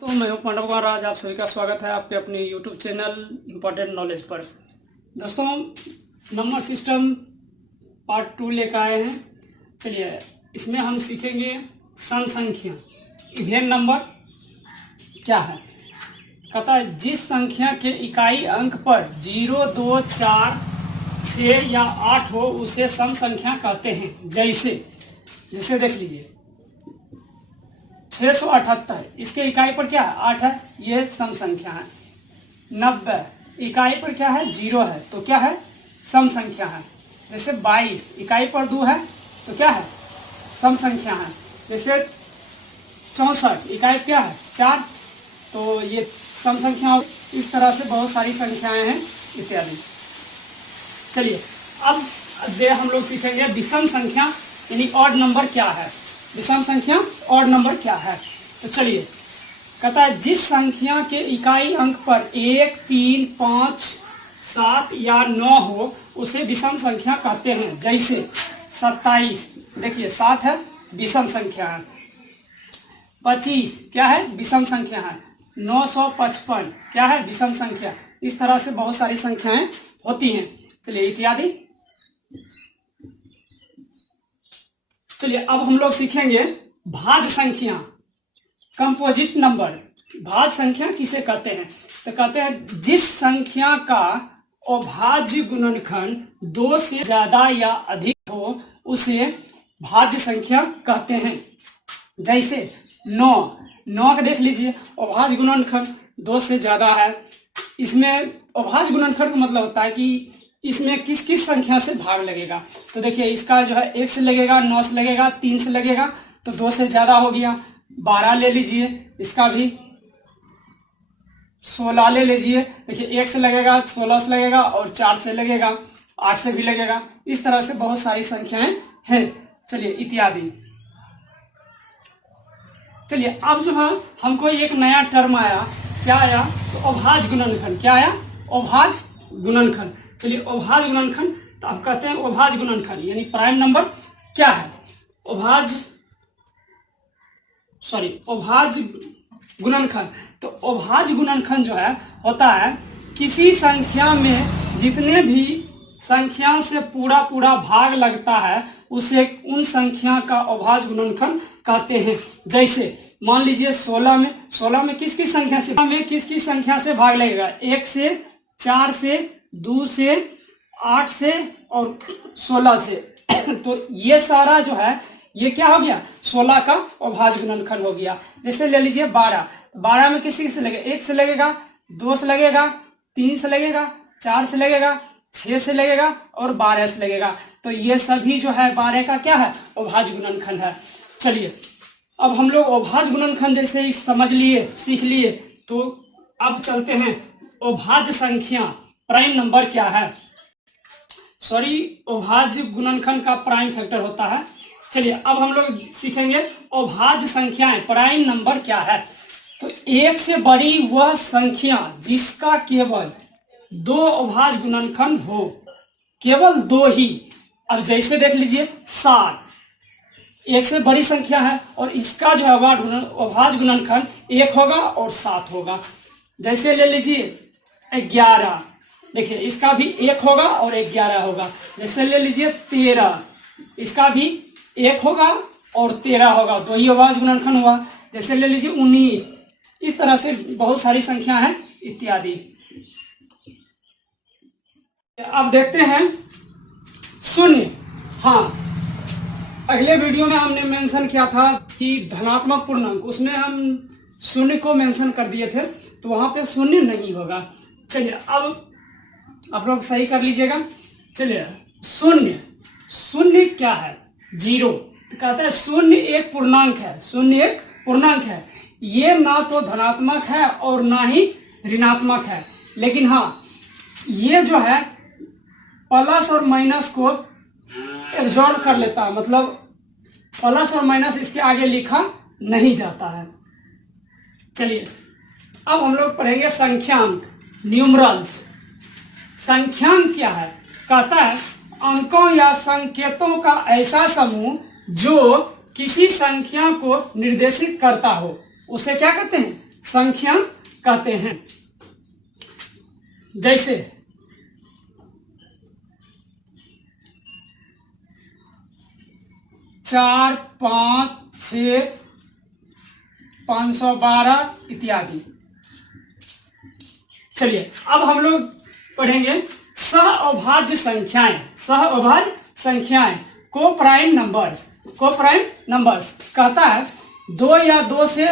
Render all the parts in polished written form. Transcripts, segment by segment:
तो मैं हूं पांडव कुमार राज। आप सभी का स्वागत है आपके अपने YouTube चैनल इम्पोर्टेंट नॉलेज पर। दोस्तों, नंबर सिस्टम पार्ट 2 लेकर आए हैं। चलिए, इसमें हम सीखेंगे सम संख्या। इवेन नंबर क्या है? कहता है जिस संख्या के इकाई अंक पर 0, 2, 4, 6 या 8 हो उसे सम संख्या कहते हैं। जैसे देख लीजिए 678, इसके इकाई पर क्या है? 8 है, ये सम संख्या है। 90 इकाई पर क्या है? 0 है, तो क्या है? सम संख्या है। जैसे 22 इकाई पर 2 है, तो क्या है? सम संख्या है। जैसे 64 इकाई क्या है? 4, तो ये सम संख्या हो। इस तरह से बहुत सारी संख्याएं हैं इत्यादि। चलिए, अब हम लोग सीखेंगे विषम संख्या यानी ऑड नंबर क्या है। विषम संख्या ऑड नंबर क्या है? तो चलिए, कहता है जिस संख्या के इकाई अंक पर 1, 3, 5, 7 या 9 हो उसे विषम संख्या कहते हैं। जैसे 27, देखिए 7 है, विषम संख्या है। 25 क्या है? विषम संख्या है। 955 क्या है? विषम संख्या। इस तरह से बहुत सारी संख्याएं होती हैं। चलिए, इत्यादि। चलिए, अब हम लोग सीखेंगे भाज्य संख्या, कंपोजिट नंबर। भाज्य संख्या किसे कहते हैं? तो कहते हैं जिस संख्या का अभाज्य गुणनखंड 2 से ज्यादा या अधिक हो उसे भाज्य संख्या कहते हैं। जैसे 9 का देख लीजिए, अभाज्य गुणनखंड 2 से ज्यादा है। इसमें अभाज्य गुणनखंड का मतलब होता है कि इसमें किस किस संख्या से भाग लगेगा। तो देखिए, इसका जो है 1 से लगेगा, 9 से लगेगा, 3 से लगेगा, तो 2 से ज्यादा हो गया। 12 ले लीजिए, इसका भी 16 ले लीजिए। देखिए, 1 से लगेगा, 16 से लगेगा और 4 से लगेगा, 8 से भी लगेगा। इस तरह से बहुत सारी संख्याएं हैं। चलिए, इत्यादि। चलिए, अब जो है हमको एक नया टर्म आया। क्या आया? तो अभाज्य गुणनखंड। क्या आया? अभाज्य गुणनखंड। चलिए, अभाज्य गुणनखंड, तो आप कहते हैं अभाज्य गुणनखंड यानी प्राइम नंबर क्या है? अभाज्य गुणनखंड। तो अभाज्य गुणनखंड जो है होता है किसी संख्या में जितने भी संख्या से पूरा भाग लगता है उसे उन संख्या का अभाज्य गुणनखंड कहते हैं। जैसे मान लीजिए 16 में किस किस संख्या से भाग लगेगा? 1 से, 4 से, 2 से, 8 से और 16 से। तो ये सारा जो है ये क्या हो गया? 16 का अभाज्य गुणनखंड हो गया। जैसे ले लीजिए 12 में किसी से लगेगा? 1 से लगेगा, 2 से लगेगा, 3 से लगेगा, 4 से लगेगा, 6 से लगेगा और 12 से लगेगा। तो ये सभी जो है 12 का क्या है? अभाज्य गुणनखंड है। चलिए, अब हम लोग अभाज्य गुणनखंड जैसे ही समझ लिए, सीख लिए, तो अब चलते हैं अभाज्य संख्या प्राइम नंबर क्या है। अभाज्य गुणनखंड का प्राइम फैक्टर होता है। चलिए, अब हम लोग सीखेंगे अभाज्य संख्याएं प्राइम नंबर क्या है। तो 1 से बड़ी वह संख्या जिसका केवल 2 अभाज्य गुणनखंड हो, केवल 2 ही। अब जैसे देख लीजिए 7 1 से बड़ी संख्या है और इसका जो अभाज्य गुणनखंड 1 होगा और 7 होगा। जैसे ले लीजिए 11, देखिए इसका भी 1 होगा और 11 होगा। जैसे ले लीजिए 13, इसका भी 1 होगा और 13 होगा, तो ये अभाज्य गुणनखंड हुआ। जैसे ले लीजिए 19। इस तरह से बहुत सारी संख्या है इत्यादि। अब देखते हैं 0। हाँ, अगले वीडियो में हमने मेंशन किया था कि धनात्मक पूर्णांक, उसमें हम 0 को मेंशन कर दिए थे, तो वहां पे 0 नहीं होगा। चलिए, अब आप लोग सही कर लीजिएगा। चलिए, 0 क्या है? 0। तो कहता है 0 एक पूर्णांक है। 0 एक पूर्णांक है। ये ना तो धनात्मक है और ना ही ऋणात्मक है, लेकिन हाँ, ये जो है प्लस और माइनस को एब्जॉर्ब कर लेता है। मतलब प्लस और माइनस इसके आगे लिखा नहीं जाता है। चलिए, अब हम लोग पढ़ेंगे संख्यांक, न्यूमरल्स। संख्यांक क्या है? कहता है अंकों या संकेतों का ऐसा समूह जो किसी संख्या को निर्देशित करता हो उसे क्या कहते हैं? संख्या कहते हैं। जैसे 4, 5, 6, 512 इत्यादि। चलिए अब हम लोग पढ़ेंगे सह अभाज्य संख्याएं। सह अभाज्य संख्याएं, को प्राइम नंबर्स। को प्राइम नंबर्स कहता है दो या दो से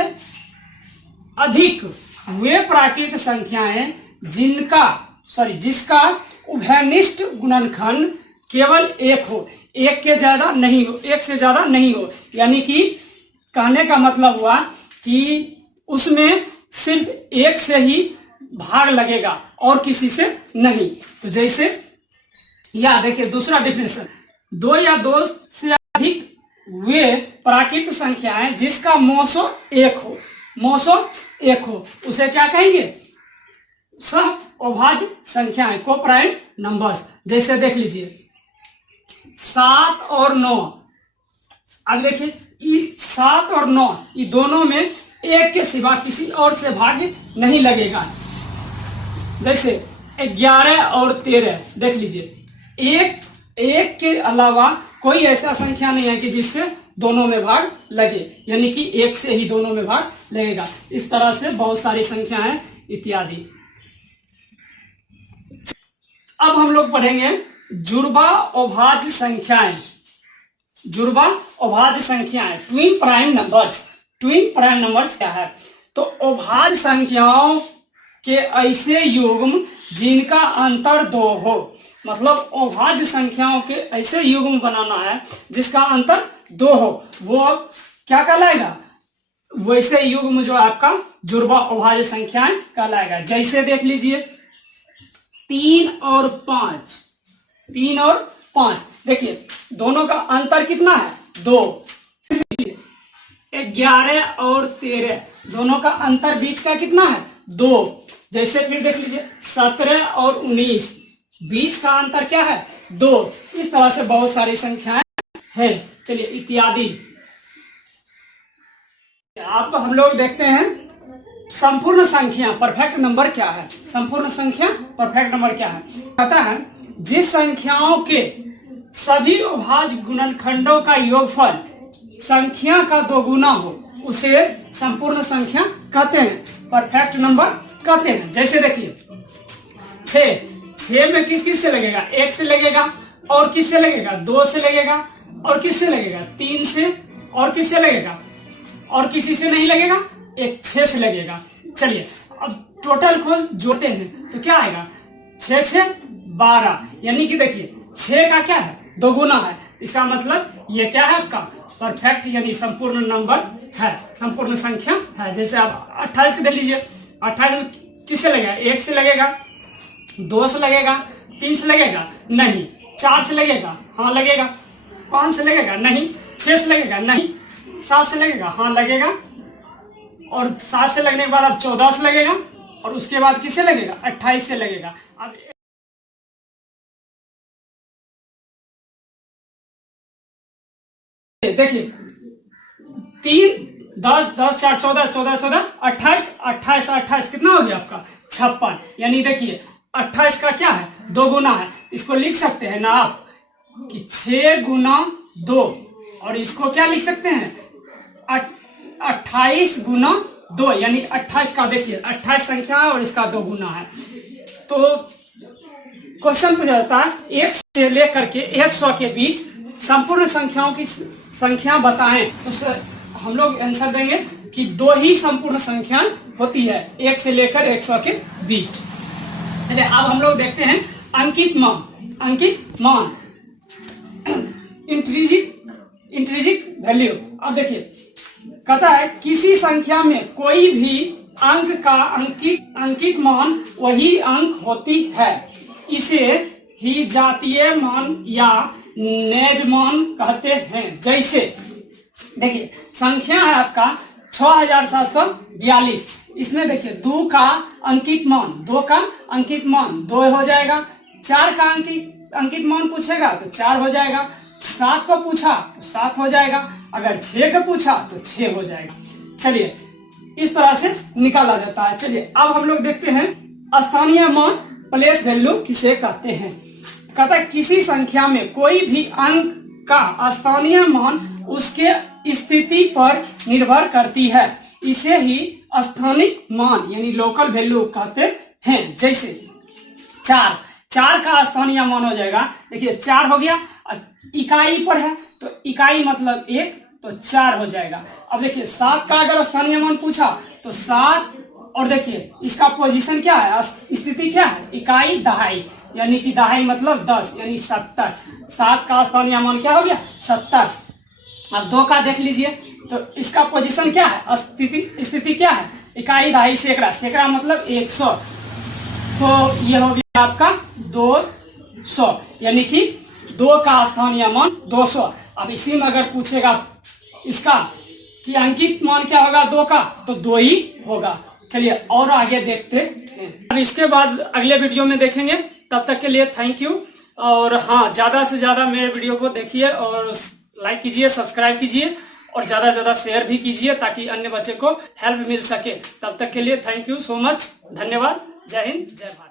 अधिक वे प्राकृत संख्याएं जिसका उभयनिष्ठ गुणनखंड केवल एक हो, एक के ज्यादा नहीं हो, एक से ज्यादा नहीं हो। यानी कि कहने का मतलब हुआ कि उसमें सिर्फ एक से ही भाग लगेगा और किसी से नहीं। तो जैसे या देखिए दूसरा डेफिनेशन, दो या दो से अधिक वे प्राकृत संख्याएं जिसका मौसो एक हो, मौसो एक हो, उसे क्या कहेंगे? सह अभाज्य संख्याएं, को प्राइम नंबर्स। जैसे देख लीजिए 7 और 9। अब देखिए 7 और 9 ये दोनों में एक के सिवा किसी और से भाग नहीं लगेगा। जैसे 11 और 13 देख लीजिए, एक के अलावा कोई ऐसा संख्या नहीं है कि जिससे दोनों में भाग लगे, यानी कि एक से ही दोनों में भाग लगेगा। इस तरह से बहुत सारी संख्याएं इत्यादि। अब हम लोग पढ़ेंगे जुड़वा अभाज्य संख्याएं। जुड़वा अभाज्य संख्याएं, twin prime numbers. Twin prime numbers क्या है? तो अभाज्य संख्याओं के ऐसे युग्म जिनका अंतर 2 हो, मतलब अभाज्य संख्याओं के ऐसे युग्म बनाना है जिसका अंतर 2 हो, वो क्या कहलाएगा? वैसे युग्म जो आपका जुड़वा अभाज्य संख्याएं कहलाएगा। जैसे देख लीजिए 3 और 5। 3 और 5 देखिए दोनों का अंतर कितना है? 2। 11 और 13 दोनों का अंतर बीच का कितना है? 2। जैसे फिर देख लीजिए 17 और 19 बीच का अंतर क्या है? 2। इस तरह से बहुत सारी संख्याएं हैं। चलिए इत्यादि। आप हम लोग देखते हैं संपूर्ण संख्या परफेक्ट नंबर क्या है? संपूर्ण संख्या परफेक्ट नंबर क्या है? कहता है जिस संख्याओं के सभी अभाज्य गुणनखंडों का योगफल संख्या का 2 गुना हो उसे संपूर्ण संख्या कहते हैं, परफेक्ट नंबर कहते हैं। जैसे देखिए 6 में किस से लगेगा? 1 से लगेगा, और किससे लगेगा? 2 से लगेगा, और किससे लगेगा? 3 से, और किससे लगेगा? और किसी से नहीं लगेगा, एक 6 से लगेगा। चलिए अब टोटल को जोड़ते हैं तो क्या आएगा? 6 6 12, यानी कि देखिए 6 का क्या है? 2 गुना है। इसका मतलब ये क्या है आपका? परफेक्ट यानी संपूर्ण नंबर है, संपूर्ण संख्या है। जैसे आप 28 को देख लीजिए, 28 में किससे लगेगा? 1 से लगेगा, 2 से लगेगा, 3 से लगेगा नहीं, 4 से लगेगा, हाँ लगेगा, 5 से लगेगा नहीं, 6 से लगेगा नहीं, 7 से लगेगा, हाँ लगेगा, और 7 से लगने के बाद अब 14 से लगेगा, और उसके बाद किससे लगेगा? 28 से लगेगा। अब देखिए 3 10 10 4 14 14 14 28 28 28 कितना हो गया आपका? 56। यानी देखिए 28 का क्या है? 2 गुना है। इसको लिख सकते हैं ना आप कि 6 गुना 2, और इसको क्या लिख सकते हैं? 28 गुना 2, यानी 28 का देखिए 28 संख्या है और इसका 2 गुना है। तो क्वेश्चन पूछा जाता है 1 से लेकर के 100 के बीच संपूर्ण संख्याओं की संख्या बताएं, तो हम लोग आंसर देंगे कि 2 ही संपूर्ण संख्या होती है 1 से लेकर 100 के बीच। चलिए अब हम लोग देखते हैं अंकित मान। अंकित मान इंट्रिजिक वैल्यू। अब देखिए कहता है किसी संख्या में कोई भी अंक का अंकित मान वही अंक होती है, इसे ही जातीय मान या नेज मान कहते हैं। जैसे देखिए संख्या है आपका 6742, इसमें देखिए 2 का अंकित मान, 2 का अंकित मान 2 हो जाएगा, 4 का अंकित मान पूछेगा तो 4 हो जाएगा, 7 को पूछा तो 7 हो जाएगा, अगर 6 का पूछा तो 6 हो जाएगा। चलिए इस तरह से निकाला जाता है। चलिए अब हम लोग देखते हैं स्थानीय मान प्लेस वैल्यू किसे कहते हैं। कहता है किसी संख्या में कोई भी अंक का स्थानीय मान उसके स्थिति पर निर्भर करती है, इसे ही स्थानिक मान यानी लोकल वैल्यू कहते हैं। जैसे 4 का स्थानीय मान हो जाएगा, देखिए 4 हो गया, इकाई पर है तो इकाई मतलब 1, तो 4 हो जाएगा। अब देखिए 7 का अगर स्थानीय मान पूछा तो 7, और देखिए इसका पोजीशन क्या है, स्थिति क्या है, इकाई दहाई, यानी कि दहाई मतलब 10 यानी 70। 7 का स्थानीय मान क्या हो गया 70। अब 2 का देख लीजिए तो इसका पोजीशन क्या है, स्थिति क्या है, इकाई दहाई सैकड़ा, सैकड़ा मतलब 100, तो ये हो गया आपका 200, यानी कि 2 का स्थानीय मान 200। अब इसी में अगर पूछेगा इसका कि अंकित मान क्या होगा 2 का, तो 2 ही होगा। चलिए और आगे देखते हैं, अब इसके बाद अगले वीडियो में देखेंगे। तब तक के लिए थैंक यू। और हाँ, ज़्यादा से ज़्यादा मेरे वीडियो को देखिए और लाइक कीजिए, सब्सक्राइब कीजिए और ज़्यादा से ज़्यादा शेयर भी कीजिए ताकि अन्य बच्चे को हेल्प मिल सके। तब तक के लिए थैंक यू सो मच, धन्यवाद, जय हिंद, जय भारत।